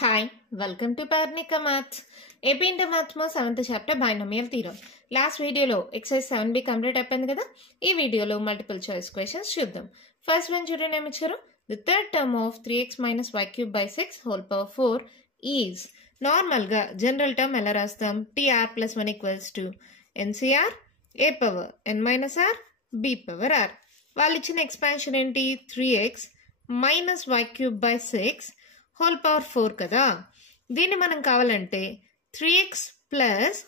Hi, welcome to Parnika Maths. AP Inter Maths 7th chapter binomial theorem. Last video lo exercise 7b complete అయిపోయింది కదా. ఈ వీడియోలో multiple choice questions చూద్దాం. First one చూడండి ఏమి ఇచ్చారు. The third term of 3x minus y cube by 6 whole power 4 is normal గా general term ఎలా రాస్తాం? tr plus 1 equals to ncr a power n minus r b power r. వాళ్ళు ఇచ్చిన expansion ఏంటి? 3x minus y cube by 6 whole power 4 కదా. దీన్ని మనం కావాలంటే 3x plus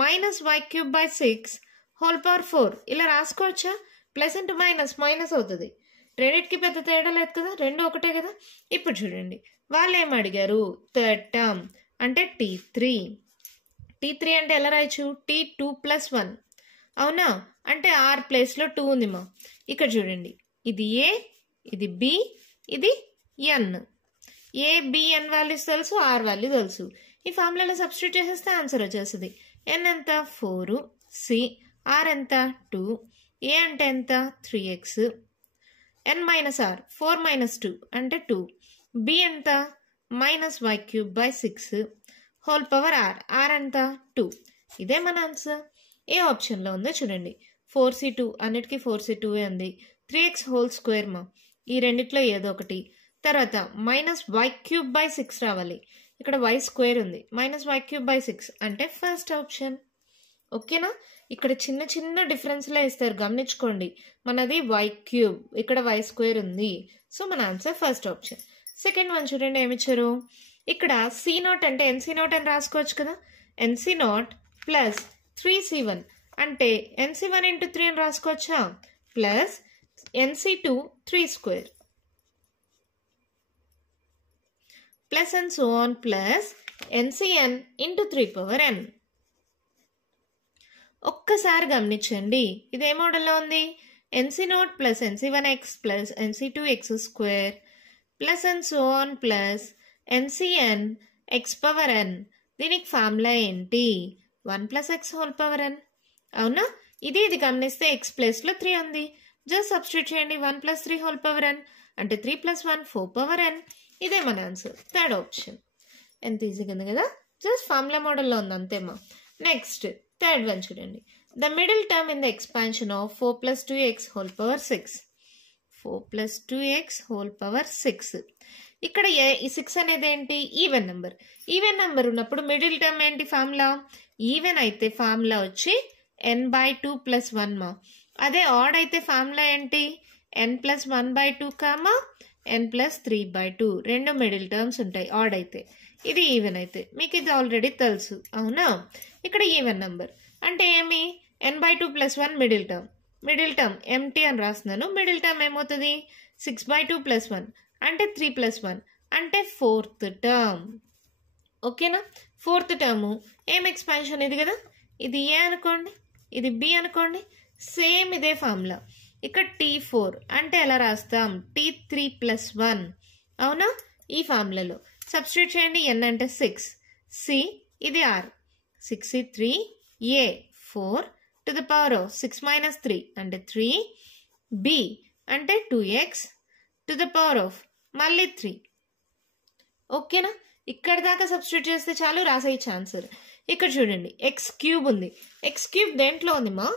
minus y cube by 6 whole power 4 ఇలా రాసుకోవచ్చా? ప్లస్ ఇంటూ మైనస్ మైనస్ అవుతుంది. రెండింటికి పెద్ద తేడా లేదు కదా, రెండు ఒకటే కదా. ఇప్పుడు చూడండి వాళ్ళు ఏం అడిగారు? థర్డ్ టర్మ్ అంటే t3 అంటే ఎలా రాయచ్చు? t2 ప్లస్ 1 అవునా? అంటే ఆర్ ప్లేస్లో 2 ఉంది మా. ఇక్కడ చూడండి ఇది ఏ, ఇది బి, ఇది ఎన్. ఏ బిఎన్ వాల్యూస్ తెలుసు, ఆర్ వాల్యూ తెలుసు. ఈ ఫార్ములాలో సబ్స్టిట్యూట్ చేసేస్తే ఆన్సర్ వచ్చేస్తుంది. ఎన్ ఎంత? 4, సి ఆర్ ఎంత? 2, ఏ అంటే ఎంత? 3x, N minus are 4 minus 2 అంటే 2, బి ఎంత? Minus y cube by 6 whole power r, r ఎంత? 2. ఇదే మన ఆన్సర్. ఏ ఆప్షన్లో ఉందో చూడండి. 4c2 అన్నిటికీ 4c2 ఉంది. 3x హోల్ స్క్వేర్ మా, ఈ రెండిట్లో ఏదో ఒకటి. తర్వాత మైనస్ వై క్యూబ్ బై 6 రావాలి. ఇక్కడ వై స్క్వేర్ ఉంది, మైనస్ వై క్యూబ్ బై 6 అంటే ఫస్ట్ ఆప్షన్. ఓకేనా? ఇక్కడ చిన్న చిన్న డిఫరెన్స్లో ఇస్తారు, గమనించుకోండి. మనది వై క్యూబ్, ఇక్కడ వై స్క్వేర్ ఉంది. సో మన answer first option. Second one చూడండి ఏమిచ్చారు. ఇక్కడ c0 అంటే nc0 అని రాసుకోవచ్చు కదా. nc0 ప్లస్ 3c1 అంటే nc1 ఇంటూ 3 అని రాసుకోవచ్చా? Plus nc2 3 square plus and so on plus ncn into 3 power n. ఒక్కసారి గమనించండి, ఇది ఏ మోడల్లో ఉంది? nc0 plus nc1x plus nc2x square plus and so on plus ncn x power n. దీనికి ఫార్ములా ఏంటి? 1 plus x whole power n. అవునా? ఇది గమనిస్తే x ప్లేస్లో 3 ఉంది. జస్ట్ సబ్స్టిట్యూట్ చేయండి. 1 plus 3 whole power n అంటే 3 plus 1 4 power n. ఇదే మన ఆన్సర్, థర్డ్ ఆప్షన్. ఎంత ఈజీగా ఉంది కదా, జస్ట్ ఫార్ములా మోడల్లో ఉంది అంతేమా. నెక్స్ట్ థర్డ్ వన్ చూడండి. The middle term in the expansion of 4 plus 2x whole power 6. 4 plus 2x whole power 6. ఇక్కడ ఈ 6 అనేది ఏంటి? Even number. ఈవెన్ నెంబర్ ఉన్నప్పుడు మిడిల్ టర్మ్ ఏంటి ఫార్ములా? ఈవెన్ అయితే ఫార్ములా వచ్చి n/2 plus 1 మా. అదే ఆడ్ అయితే ఫార్ములా ఏంటి? n plus 1/2 comma n plus 3/2. రెండు మిడిల్ టర్మ్స్ ఉంటాయి ఆడ్ అయితే. ఇది ఈవెన్ అయితే మీకు ఇది ఆల్రెడీ తెలుసు అవునా. ఇక్కడ ఈవెన్ నెంబర్ అంటే ఏమి? n/2 plus 1 middle term. Middle term empty అని రాస్తున్నాను. మిడిల్ టర్మ్ ఏమవుతుంది? 6/2 plus 1 అంటే 3 plus 1 అంటే ఫోర్త్ టర్మ్. ఓకేనా? ఫోర్త్ టర్ము ఏం ఎక్స్పాన్షన్ ఇది కదా. ఇది ఏ అనుకోండి, ఇది బి అనుకోండి, సేమ్ ఇదే ఫార్ములా. ఇక్కడ t4 అంటే ఎలా రాస్తాం? t3 plus 1 అవునా. ఈ ఫార్ములాలో సబ్స్టిట్యూట్ చేయండి. n అంటే 6, సి ఇది r 6c3 a 4 to the power of 6 minus 3 అంటే 3, b అంటే 2x to the power of మళ్ళీ 3. ఓకేనా? ఇక్కడ దాకా సబ్స్టిట్యూట్ చేస్తే చాలు, రాసేయచ్చు ఆన్సర్. ఇక్కడ చూడండి ఎక్స్ క్యూబ్ ఉంది. ఎక్స్ క్యూబ్ దేంట్లో ఉంది మా?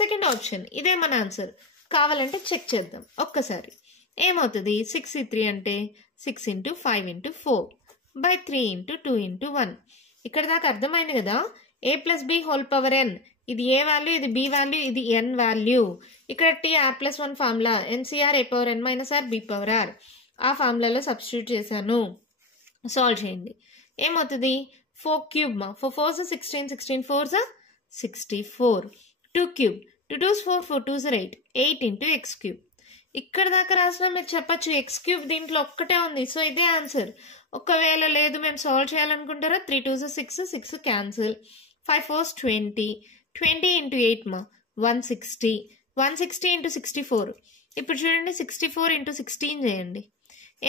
Second option. ఇదే మన ఆన్సర్. కావాలంటే చెక్ చేద్దాం ఒక్కసారి. ఏమవుతుంది? 6c3 అంటే 6 into 5 into 4 by 3 into 2 into 1. ఇక్కడ దాకా అర్థమైంది కదా. a plus b whole power n. ఇది ఏ వాల్యూ, ఇది b వాల్యూ, ఇది n వాల్యూ. ఇక్కడ tr plus 1 formula ncr a power n minus r b power r. ఆ ఫార్ములాలో సబ్స్టిట్యూట్ చేశాను. సాల్వ్ చేయండి. ఏమవుతుంది? 4 క్యూబ్ మా. 4 4s 16, 16 4s 64. 2 cube, 2 2s 4, 4 2s 8, 8 into x cube. ఇక్కడ దాకా రాసిన మీరు చెప్పచ్చు ఎక్స్ క్యూబ్ దీంట్లో ఒక్కటే ఉంది, సో ఇదే ఆన్సర్. ఒకవేళ లేదు మేము solve చేయాలనుకుంటారా? 3 2s 6, 6 cancel, 5 4s 20, 20 into 8 మా 160, 160 into 64. ఇప్పుడు చూడండి 64 into 16 చేయండి.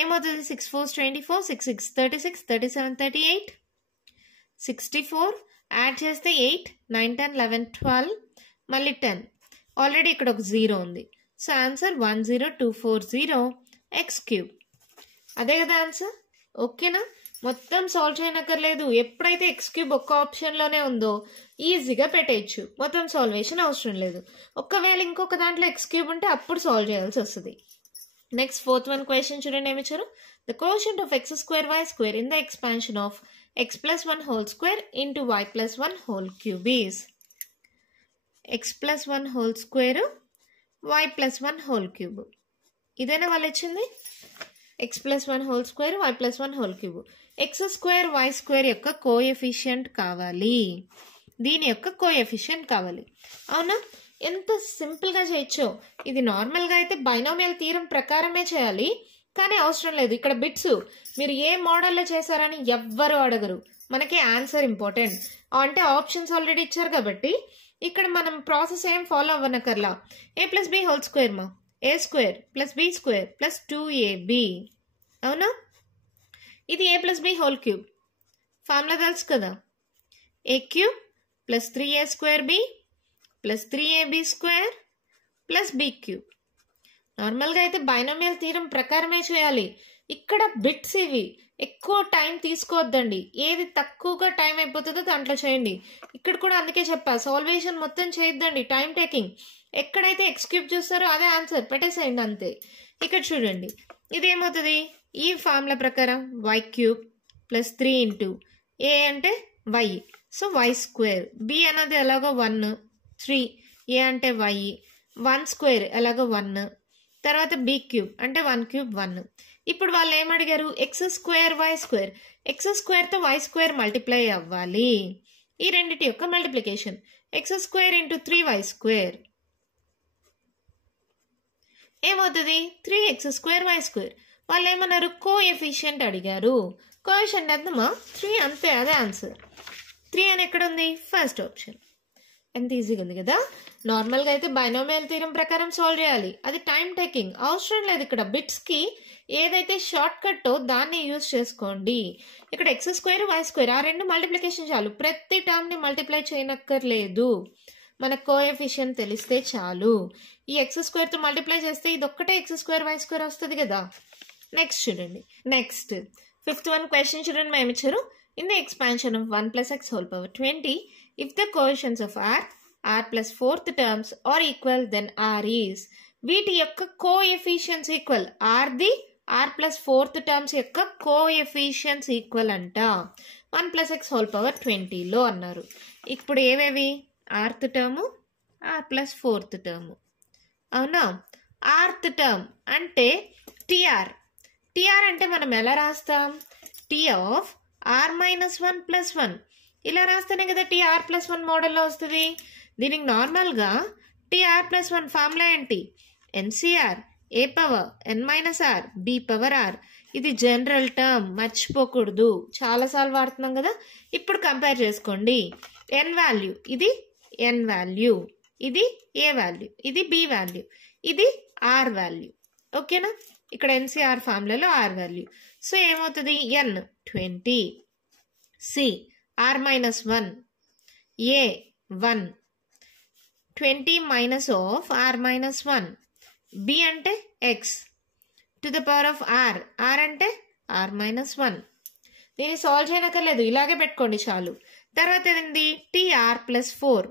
ఏమవుతుంది? 6 4s 24, 6 6 36, 37 38, 64 యాడ్ చేస్తే 8 9 10 11 12 మళ్ళీ 10. ఆల్రెడీ ఇక్కడ ఒక 0 ఉంది. So answer 10240 x cube. అదే కదా ఆన్సర్. ఓకేనా? మొత్తం సాల్వ్ చేయనక్కర్లేదు. ఎప్పుడైతే ఎక్స్ క్యూబ్ ఒక్క ఆప్షన్లోనే ఉందో ఈజీగా పెట్టేయచ్చు, మొత్తం సాల్వేషన్ అవసరం లేదు. ఒకవేళ ఇంకొక దాంట్లో ఎక్స్ క్యూబ్ ఉంటే అప్పుడు సాల్వ్ చేయాల్సి వస్తుంది. నెక్స్ట్ ఫోర్త్ వన్ క్వశ్చన్ చూడండి ఏమి ఇచ్చారు. The quotient of x square y square in the expansion of x plus 1 whole square into y plus 1 whole cube is x plus 1 whole square y plus 1 whole cube. ఇదేనా వాళ్ళు ఇచ్చింది, x plus 1 whole square y plus 1 whole cube. x square y square యొక్క coefficient కావాలి, దీని యొక్క coefficient కావాలి. అవునా, ఎంత సింపుల్గా చేయొచ్చో. ఇది నార్మల్గా అయితే బైనామియల్ థీరం ప్రకారమే చేయాలి, కానీ అవసరం లేదు. ఇక్కడ బిట్స్ మీరు ఏ మోడల్లో చేశారని ఎవ్వరు అడగరు, మనకి ఆన్సర్ ఇంపార్టెంట్. అంటే ఆప్షన్స్ ఆల్రెడీ ఇచ్చారు కాబట్టి ఇక్కడ మనం ప్రాసెస్ ఏం ఫాలో అవ్వనక్కర్లా. a plus b whole square మా a square plus b square plus 2ab. అవునా, ఇది a plus b whole cube formula తెలుసు కదా, a cube plus 3a square b plus 3ab square plus b cube. నార్మల్గా అయితే binomial theorem ప్రకారమే చేయాలి. ఇక్కడ బిట్స్ ఇవి ఎక్కువ టైం తీసుకోవద్దండి, ఏది తక్కువగా టైం అయిపోతుందో దాంట్లో చేయండి. ఇక్కడ కూడా అందుకే చెప్పా, సాల్వేషన్ మొత్తం చేయొద్దండి, టైం టేకింగ్. ఎక్కడైతే ఎక్స్ క్యూబ్ చూస్తారో అదే ఆన్సర్ పెట్టేసేయండి అంతే. ఇక్కడ చూడండి ఇది ఏమవుతుంది, ఈ ఫార్ములా ప్రకారం y cube plus 3 into a అంటే y, so y square. B అన్నది ఎలాగో 1 3, ఏ అంటే వై 1 స్క్వేర్ ఎలాగో 1, తర్వాత బి క్యూబ్ అంటే 1 క్యూబ్ 1. ఇప్పుడు వాళ్ళు ఏమడిగారు, x square y square, x స్క్వేర్తో వై స్క్వేర్ మల్టిప్లై అవ్వాలి. ఈ రెండిటి యొక్క multiplication x square into 3y square ఏమవుతుంది, 3x స్క్వేర్ వై స్క్వేర్. వాళ్ళు ఏమన్నారు, కోఎఫిషియంట్ అడిగారు. కోఎఫిషియంట్ ఎంతమా 3, అంతే, అదే ఆన్సర్. 3 అని ఎక్కడ ఉంది, ఫస్ట్ ఆప్షన్. ఎంత ఈజీగా ఉంది కదా. నార్మల్గా అయితే బైనామియల్ థీరం ప్రకారం సాల్వ్ చేయాలి, అది టైం టేకింగ్, అవసరం లేదు. ఇక్కడ బిట్స్కి ఏదైతే షార్ట్ కట్టో దాన్ని యూజ్ చేసుకోండి. ఇక్కడ ఎక్స్ స్క్వేర్ వై స్క్వేర్ ఆ రెండు మల్టిప్లికేషన్ చాలు, ప్రతి టర్మ్ని మల్టిప్లై చేయనక్కర్లేదు, మనకు కోఎఫిషియంట్ తెలిస్తే చాలు. ఈ ఎక్స్ స్క్వేర్తో మల్టిప్లై చేస్తే ఇది ఒక్కటే ఎక్స్ స్క్వేర్ వై స్క్వేర్ వస్తుంది కదా. నెక్స్ట్ చూడండి, నెక్స్ట్ ఫిఫ్త్ వన్ క్వశ్చన్ చూడండి మేము ఇచ్చారు. In the expansion of 1 plus x whole power 20 if the coefficients of r plus 4th terms are equal then r is. వీటి యొక్క కోఎఫిషియన్స్ ఈక్వల్, ఆర్ది r plus 4th terms యొక్క coefficients equal అంట 1 plus x whole power 20లో అన్నారు. ఇప్పుడు ఏవేవి, rth term r plus 4th term. అవునా, rth term అంటే tr. tr అంటే మనం ఎలా రాస్తాం, t of r minus 1 plus 1 ఇలా రాస్తేనే కదా tr plus 1 మోడల్లో వస్తుంది. దీనికి నార్మల్గా tr plus 1 ఫార్ములా ఏంటి, NCR a power n minus r b power r. ఇది జనరల్ టర్మ్, మర్చిపోకూడదు, చాలాసార్లు వాడుతున్నాం కదా. ఇప్పుడు కంపేర్ చేసుకోండి, n వాల్యూ ఇది n వాల్యూ, ఇది a వాల్యూ, ఇది b వాల్యూ, ఇది r వాల్యూ. ఓకేనా, ఇక్కడ ఎన్సిఆర్ ఫార్ములాలో r వాల్యూ. సో ఏమవుతుంది, n 20, c r minus 1, a 1, 20 minus of r minus 1, b అంటే x to the power of r, r అంటే r minus 1. దీన్ని సాల్వ్ చేయనక్కర్లేదు, ఇలాగే పెట్టుకోండి చాలు. తర్వాత ఏంది, tr plus 4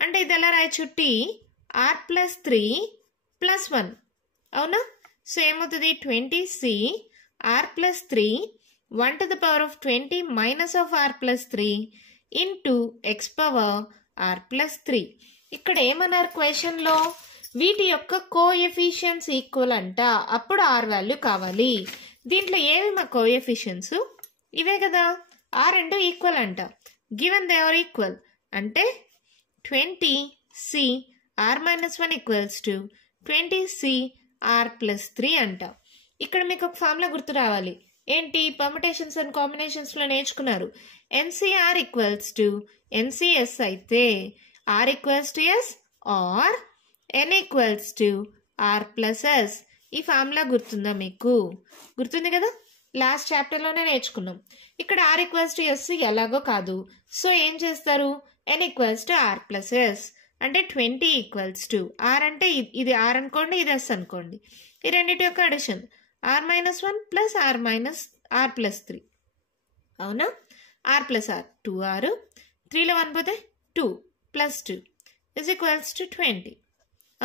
అంటే ఇది ఎలా రాయొచ్చు, t r plus 3 plus 1. అవునా, సో ఏమవుతుంది 20c r plus 3 1 to the power of 20 minus of r plus 3 into x power r plus 3. ఇక్కడ ఏమన్నారు క్వశ్చన్లో, వీటి యొక్క కోఎఫిషియన్స్ ఈక్వల్ అంట, అప్పుడు r వాల్యూ కావాలి. దీంట్లో ఏవి మా కోఎఫిషియన్స్, ఇవే కదా, ఆ రెండు ఈక్వల్ అంట. గివెన్ దే ఆర్ ఈక్వల్ అంటే 20c r minus 1 equals to 20c r plus 3 అంట. ఇక్కడ మీకు ఒక ఫార్ములా గుర్తు రావాలి, ఏంటి, పర్ముటేషన్స్ అండ్ కాంబినేషన్స్లో నేర్చుకున్నారు. ఎన్సిఆర్ ఈక్వల్స్ టు ఎన్సిఎస్ అయితే r equals to s r n equals to r plus s. ఈ ఫార్ములా గుర్తుందా మీకు, గుర్తుంది కదా, లాస్ట్ చాప్టర్లోనే నేర్చుకున్నాం. ఇక్కడ ఆర్ ఈక్వల్స్ టు ఎస్ ఎలాగో కాదు, సో ఏం చేస్తారు, n equals to r plus s అంటే 20 ఈక్వల్స్ టు ఆర్ అంటే ఇది ఆర్ అనుకోండి, ఇది ఎస్ అనుకోండి, ఈ రెండింటి యొక్క addition r minus 1 plus r minus r plus 3. అవునా? ఆర్ ప్లస్ ఆర్ 2r, 3లో 1 పోతే 2 ప్లస్ 2 ఇజ్ ఈక్వల్స్ టు 20.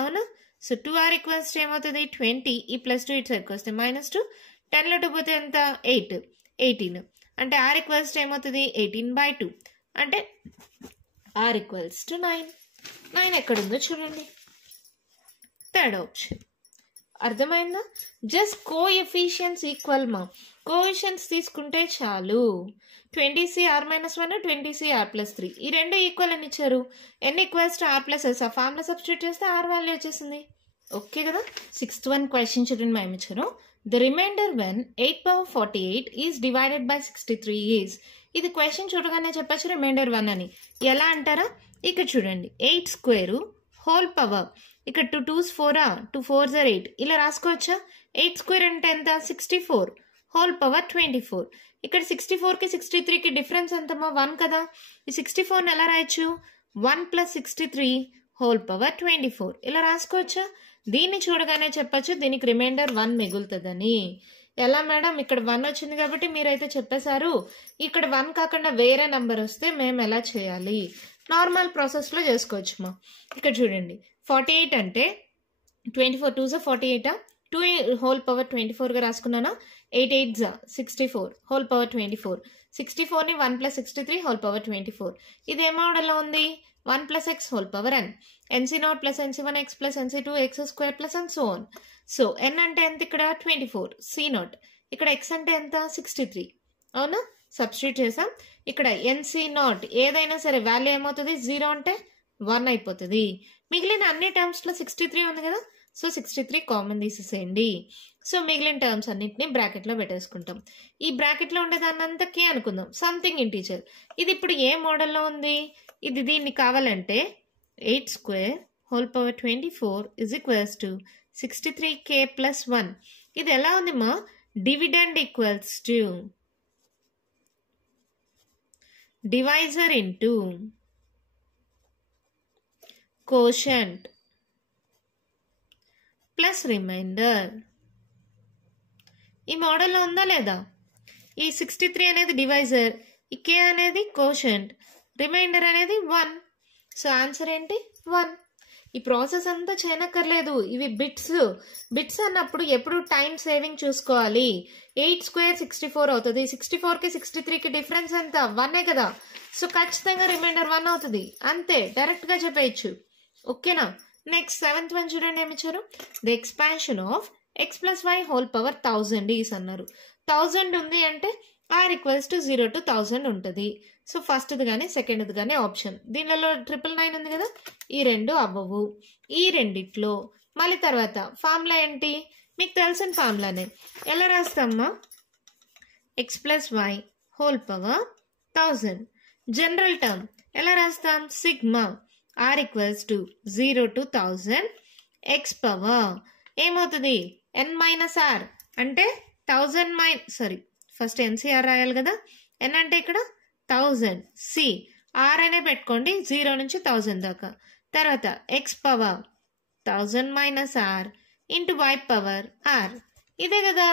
అవునా? సో 2r ఈక్వల్స్ టు ఏమవుతుంది 20, ఈ ప్లస్ 2 ఇటు సైడ్కి వస్తే -2, 10లో 2 పోతే ఎంత 8, 18 అంటే r ఈక్వల్స్ టు ఏమవుతుంది 18/2 అంటే r ఈక్వల్స్ టు 9. 9 ఎక్కడుందో చూడండి, థర్డ్ ఆప్షన్. అర్థమైందా? జస్ట్ కోఎఫిషియన్స్ ఈక్వల్ మా, కోఎఫిషియన్స్ తీసుకుంటే చాలు. 20cr - 1, 20cr + 3 ఈ రెండు ఈక్వల్ అని ఇచ్చారు. n equals to r + s, ఆ ఫార్ములా సబ్స్టిట్యూట్ చేస్తే r వాల్యూ వచ్చేసింది. ఓకే కదా? 6th one క్వశ్చన్ చూడండి మేము ఇచ్చారు. The remainder when 8/48 is divided by 63 is. ఇది క్వశ్చన్ చూడగానే చెప్పచ్చు రిమైండర్ 1 అని. ఎలా అంటారా? ఇక్కడ చూడండి 8 స్క్వేర్ హోల్ పవర్, ఇక్కడ 2 2s 4, 2 4s 8 ఇలా రాసుకోవచ్చా? 8 స్క్వేర్ అంటే ఎంత 64 హోల్ పవర్ 24. ఇక్కడ 64కి 63కి డిఫరెన్స్ ఎంతమో 1 కదా. ఈ 64ని ఎలా రాయొచ్చు 1 + 63 హోల్ పవర్ 24 ఇలా రాసుకోవచ్చా? దీన్ని చూడగానే చెప్పచ్చు దీనికి రిమైండర్ 1 మిగులుతుందని. ఎలా మేడం? ఇక్కడ 1 వచ్చింది కాబట్టి మీరైతే చెప్పేశారు. ఇక్కడ 1 కాకుండా వేరే నెంబర్ వస్తే మేము ఎలా చేయాలి? నార్మల్ ప్రాసెస్లో చేసుకోవచ్చు మా. ఇక్కడ చూడండి 48 అంటే 24 2s 48, 2 హోల్ పవర్ 24గా రాసుకున్నానా? 8 8s 64 హోల్ పవర్ 24. 64ని 1 + 63 హోల్ పవర్ 24. ఇది ఏ మోడల్లో ఉంది? 1 + x whole power n, nc0 + nc1x + nc2x² and so on. So n అంటే ఎంత ఇక్కడ 24, c0 ఇక్కడ x అంటే ఎంత 63. అవునా? సబ్స్టిట్యూట్ చేసాం. ఇక్కడ nc0 ఏదైనా సరే వాల్యూ ఏమవుతుంది 0 అంటే 1 అయిపోతుంది. మిగిలిన అన్ని టర్మ్స్లో 63 ఉంది కదా, సో 63 కామన్ తీసేసేయండి. సో మిగిలిన టర్మ్స్ అన్నింటినీ బ్రాకెట్లో పెట్టేసుకుంటాం. ఈ బ్రాకెట్లో ఉండేదాన్ని అంతకీ అనుకుందాం సంథింగ్ ఇంటీజర్. ఇది ఇప్పుడు ఏ మోడల్లో ఉంది? ఇది దీన్ని కావాలంటే 8 square whole power 24 is equals to 63k + 1. ఇది ఎలా ఉంది మా? Dividend equals to divisor into quotient plus remainder. ఈ మోడల్లో ఉందా లేదా? ఈ 63 అనేది డివైజర్, ఈ k అనేది కోషంట్, రిమైండర్ అనేది 1. సో ఆన్సర్ ఏంటి 1. ఈ ప్రాసెస్ అంతా చేయనక్కర్లేదు. ఇవి బిట్స్ అన్నప్పుడు ఎప్పుడు టైం సేవింగ్ చూసుకోవాలి. 8 స్క్వేర్ 64 అవుతుంది. 64కి 63కి డిఫరెన్స్ ఎంత 1 కదా. సో ఖచ్చితంగా రిమైండర్ 1 అవుతుంది. అంతే, డైరెక్ట్గా చెప్పేయచ్చు. ఓకేనా? నెక్స్ట్ 7th one చూడండి ఏమి ఇచ్చారు. The expansion of x + y whole power 1000 is అన్నారు. 1000 ఉంది అంటే r ఈక్వల్స్ టు 0 to 1000 ఉంటుంది. సో ఫస్ట్ది కానీ సెకండ్ది కానీ ఆప్షన్. దీనిలో 999 ఉంది కదా, ఈ రెండు అవ్వవు. ఈ రెండిట్లో మళ్ళీ తర్వాత ఫార్ములా ఏంటి? మీకు తెలిసిన ఫార్ములానే. ఎలా రాస్తామా? x + y whole power 1000. General term ఎలా రాస్తాం? Sigma r equals to 0 to 1000 x power ఏమవుతుంది n - r అంటే 1000 ఫస్ట్ NCR రాయాలి కదా. n అంటే ఇక్కడ 1000, c r అనే పెట్టుకోండి 0 నుంచి 1000 దాకా. తర్వాత x power 1000 - r into y power r. ఇదే కదా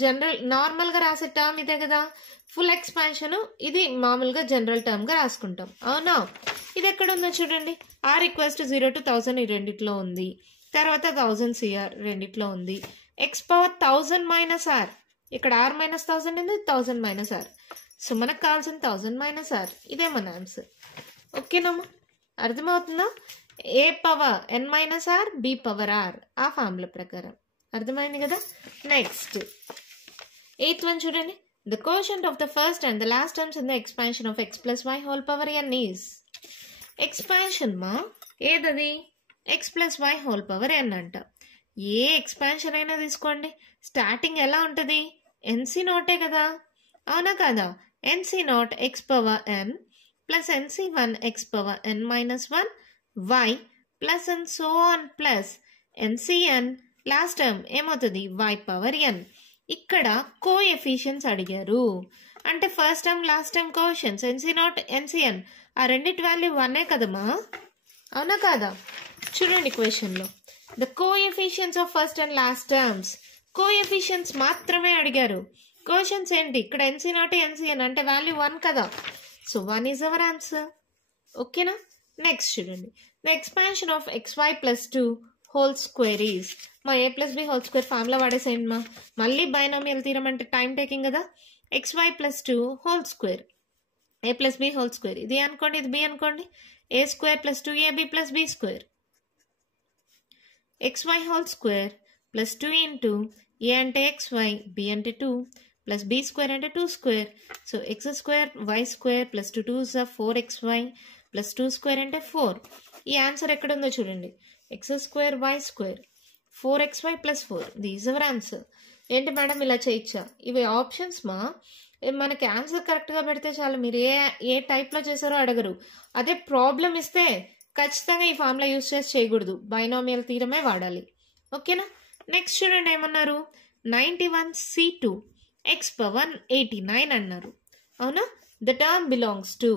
జనరల్ నార్మల్గా రాసే టర్మ్, ఇదే కదా ఫుల్ ఎక్స్పాన్షన్. ఇది మామూలుగా జనరల్ టర్మ్గా రాసుకుంటాం. అవునా? ఇది ఎక్కడ ఉందో చూడండి. r ఈక్వల్స్ టు 0 to 1000 ఈ రెండిట్లో ఉంది. తర్వాత 1000 CR రెండిట్లో ఉంది. x పవర్ 1000 - r, ఇక్కడ r - 1000 ఉంది, 1000 - r. సో మనకు కావాల్సిన 1000 - r. ఇదే మన ఆన్సర్. ఓకేనమ్మా? అర్థమవుతుందా? a power n - r, b power r, ఆ ఫార్ములా ప్రకారం. అర్థమైంది కదా? నెక్స్ట్ 8th one చూడండి. The quotient of the first and the last terms in the expansion of x + y whole power n is. Expansion మా ఏదది? x + y whole power n అంట. ఏ expansion అయినా తీసుకోండి, స్టార్టింగ్ ఎలా ఉంటుంది? NC0 కదా. అవునా కదా? NC0 x power n plus NC1 x power n - 1 y plus and so on plus NCn last term ఏమవుతుంది y పవర్ n. ఇక్కడ కోఎఫిషియన్స్ అడిగారు అంటే first term last term coefficients NC0 NCn ఆ రెండిటి వాల్యూ 1 కదమ్మా. అవునా కాదా? చూడండి క్వశ్చన్లో the coefficients of first and last terms, coefficients మాత్రమే అడిగారు. కోషన్స్ ఏంటి ఇక్కడ ఎన్సీ నాట్ ఎన్సీఎన్ అంటే వాల్యూ 1 కదా. So 1 is our answer. ఓకేనా. నెక్స్ట్ చూడండి, the expansion of xy plus 2 whole square is మా a plus b whole square formula వాడేసేయండి మా. మళ్ళీ బైనామియల్ థీరం అంటే టైం టేకింగ్ కదా. xy plus 2 whole square a plus b whole square, ఇది అనుకోండి ఇది b అనుకోండి, a square plus 2ab plus b square, xy whole square plus 2 into a అంటే xy, b అంటే 2 ప్లస్ b స్క్వేర్ అంటే 2 square. So x square y square plus 2 2 4xy plus 2 square అంటే 4. ఈ answer ఎక్కడ ఉందో చూడండి, x square y square 4xy plus 4, these our answer. ఏంటి madam ఇలా చేయొచ్చా? ఇవి ఆప్షన్స్ మా, మనకి ఆన్సర్ కరెక్ట్గా పెడితే చాలు, మీరు ఏ టైప్లో చేశారో అడగరు. అదే ప్రాబ్లం ఇస్తే ఖచ్చితంగా ఈ ఫార్ములా యూజ్ చేసి చేయకూడదు, బైనామియల్ థీరమే వాడాలి. ఓకేనా. నెక్స్ట్ చూడండి ఏమన్నారు, 91c2 x పవర్ 89 అన్నారు. అవునా. ద టర్మ్ బిలాంగ్స్ టు,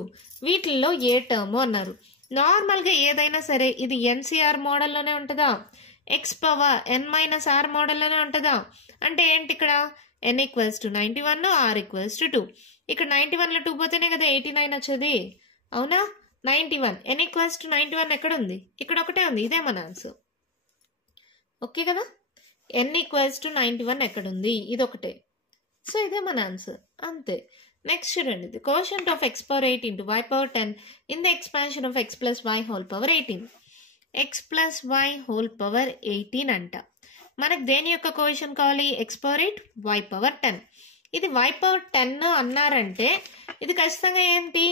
వీటిల్లో ఏ టర్మ్ అన్నారు. నార్మల్గా ఏదైనా సరే ఇది ఎన్సీఆర్ మోడల్లోనే ఉంటుందా, ఎక్స్ పవర్ n-r మోడల్లోనే ఉంటుందా. అంటే ఏంటి ఇక్కడ n equals to 91 r equals to 2. ఇక్కడ 91లో 2 పోతేనే కదా 89 వచ్చేది. అవునా. 91 n ఈక్వల్స్ టు 91 ఎక్కడ ఉంది, ఇక్కడ ఒకటే ఉంది, ఇదే మన ఆన్సర్. ఓకే కదా. n ఈక్వల్స్ టు 91 ఎక్కడ ఉంది, ఇది ఒకటే. సో ఇదే మన ఆన్సర్, అంతే. నెక్స్ట్ చూడండి, the quotient of x power 8 into y power 10 in the expansion of x plus y whole power 18. x plus y whole power 18 అంట. మనకు దేని యొక్క కోషంట్ కావాలి, x పవర్ 8 y పవర్ 10. ఇది y పవర్ 10 అన్నారంటే ఇది ఖచ్చితంగా ఏంటి,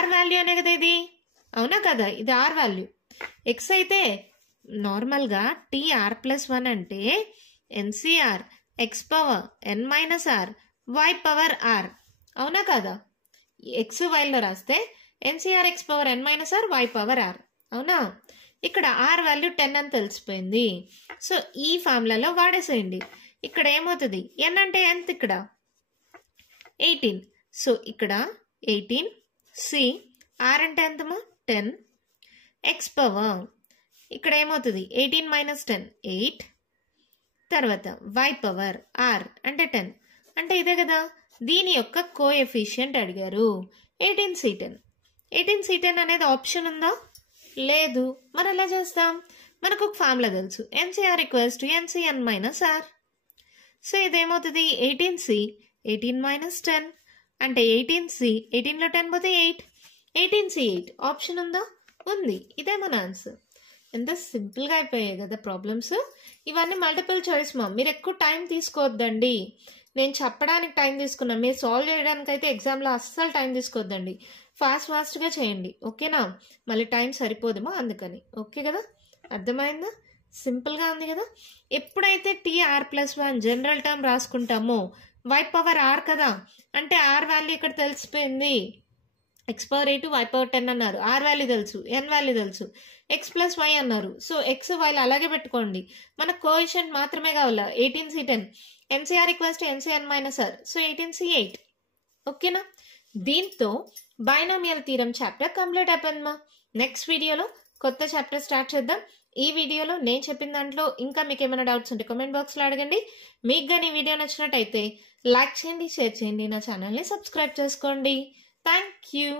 r వాల్యూ అనే కదా ఇది. అవునా కదా, ఇది r వాల్యూ. x అయితే నార్మల్గా tr ప్లస్ 1 అంటే n C r x power n-r y power r. అవునా కదా. ఎక్స్ వైలో రాస్తే n C r x power n-r y power r. అవునా. ఇక్కడ r వాల్యూ 10 అని తెలిసిపోయింది. సో ఈ ఫార్ములాలో వాడేసేయండి. ఇక్కడ ఏమవుతుంది, n అంటే ఎంత, ఇక్కడ 18. సో ఇక్కడ 18 c, r అంటే ఎంతమా 10, ఎక్స్ పవర్ ఇక్కడ ఏమవుతుంది 18 మైనస్ 10 8, తర్వాత y పవర్ r అంటే 10, అంటే ఇదే కదా. దీని యొక్క కోఎఫిషియంట్ అడిగారు 18c10. 18c10 అనేది ఆప్షన్ ఉందా, లేదు. మరి ఎలా చేస్తాం, మనకు ఒక ఫార్ములా తెలుసు, NCR equals to NCN-r. So ఇదేమవుతుంది 18c 18 మైనస్ 10 అంటే 18c, 18లో 10 పోతే 8, 18c8 ఆప్షన్ ఉందా, ఉంది. ఇదే మన ఆన్సర్. ఎంత సింపుల్గా అయిపోయాయి కదా ప్రాబ్లమ్స్. ఇవన్నీ మల్టిపుల్ చాయిస్ మా, మీరు ఎక్కువ టైం తీసుకోవద్దండి. నేను చెప్పడానికి టైం తీసుకున్నాను, మీరు సాల్వ్ చేయడానికి అయితే ఎగ్జామ్లో అస్సలు టైం తీసుకోవద్దండి. ఫాస్ట్గా చేయండి. ఓకేనా. మళ్ళీ టైం సరిపోదేమో అందుకని. ఓకే కదా, అర్థమైందా. సింపుల్గా ఉంది కదా. ఎప్పుడైతే tr ప్లస్ 1 జనరల్ టర్మ్ రాసుకుంటామో y పవర్ r కదా, అంటే r వాల్యూ ఇక్కడ తెలిసిపోయింది. x పవర్ 8 y పవర్ 10 అన్నారు, r వాల్యూ తెలుసు, n వాల్యూ తెలుసు, x ప్లస్ y అన్నారు. సో x y అలాగే పెట్టుకోండి. మనకు కోఎఫిషియంట్ మాత్రమే కావాలా 18c10, NCR equals to NCN-r. So 18c8. ఓకేనా. దీంతో బైనామియల్ థీరం చాప్టర్ కంప్లీట్ అయిపోయిందమ్మా. నెక్స్ట్ వీడియోలో కొత్త చాప్టర్ స్టార్ట్ చేద్దాం. ఈ వీడియోలో నేను చెప్పిన దాంట్లో ఇంకా మీకు ఏమైనా డౌట్స్ ఉంటే కామెంట్ బాక్స్లో అడగండి. మీకు కానీ ఈ వీడియో నచ్చినట్టయితే లైక్ చేయండి, షేర్ చేయండి, నా ఛానల్ని సబ్స్క్రైబ్ చేసుకోండి. Thank you.